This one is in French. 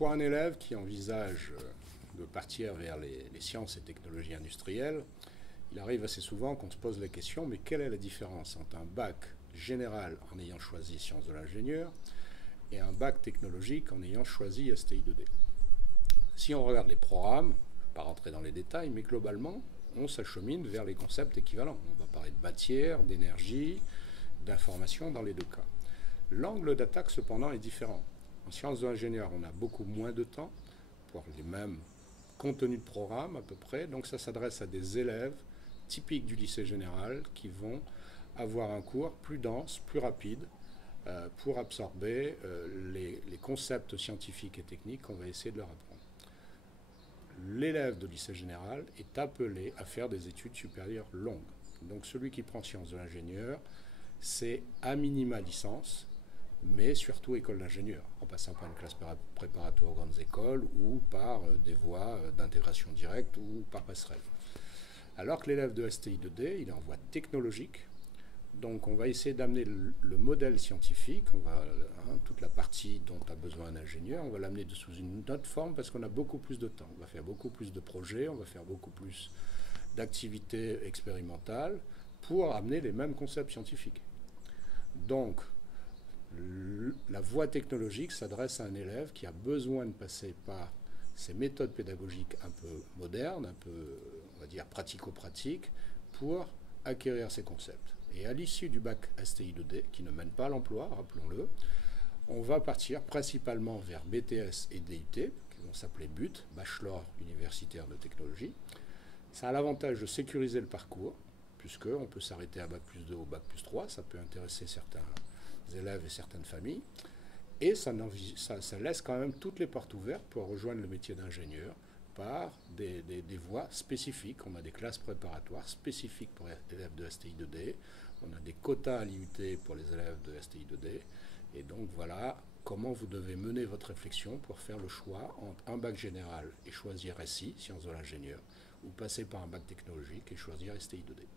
Pour un élève qui envisage de partir vers les sciences et technologies industrielles, il arrive assez souvent qu'on se pose la question, mais quelle est la différence entre un bac général en ayant choisi sciences de l'ingénieur et un bac technologique en ayant choisi STI2D? Si on regarde les programmes, je ne vais pas rentrer dans les détails, mais globalement, on s'achemine vers les concepts équivalents. On va parler de matière, d'énergie, d'information dans les deux cas. L'angle d'attaque, cependant, est différent. En sciences de l'ingénieur, on a beaucoup moins de temps pour les mêmes contenus de programme à peu près. Donc ça s'adresse à des élèves typiques du lycée général qui vont avoir un cours plus dense, plus rapide, pour absorber les concepts scientifiques et techniques qu'on va essayer de leur apprendre. L'élève de lycée général est appelé à faire des études supérieures longues. Donc celui qui prend sciences de l'ingénieur, c'est à minima licence, mais surtout école d'ingénieur, en passant par une classe préparatoire aux grandes écoles ou par des voies d'intégration directe ou par passerelle. Alors que l'élève de STI2D, il est en voie technologique, donc on va essayer d'amener le modèle scientifique, toute la partie dont a besoin un ingénieur, on va l'amener sous une autre forme parce qu'on a beaucoup plus de temps. On va faire beaucoup plus de projets, on va faire beaucoup plus d'activités expérimentales pour amener les mêmes concepts scientifiques. Donc, la voie technologique s'adresse à un élève qui a besoin de passer par ces méthodes pédagogiques un peu modernes, un peu, on va dire, pratico-pratiques, pour acquérir ces concepts. Et à l'issue du bac STI2D, qui ne mène pas à l'emploi, rappelons-le, on va partir principalement vers BTS et DUT, qui vont s'appeler BUT, Bachelor Universitaire de Technologie. Ça a l'avantage de sécuriser le parcours, puisqu'on peut s'arrêter à bac plus 2 ou bac plus 3, ça peut intéresser certains élèves et certaines familles, et ça laisse quand même toutes les portes ouvertes pour rejoindre le métier d'ingénieur par des voies spécifiques. On a des classes préparatoires spécifiques pour les élèves de STI2D, on a des quotas à l'IUT pour les élèves de STI2D, et donc voilà comment vous devez mener votre réflexion pour faire le choix entre un bac général et choisir SI, sciences de l'ingénieur, ou passer par un bac technologique et choisir STI2D.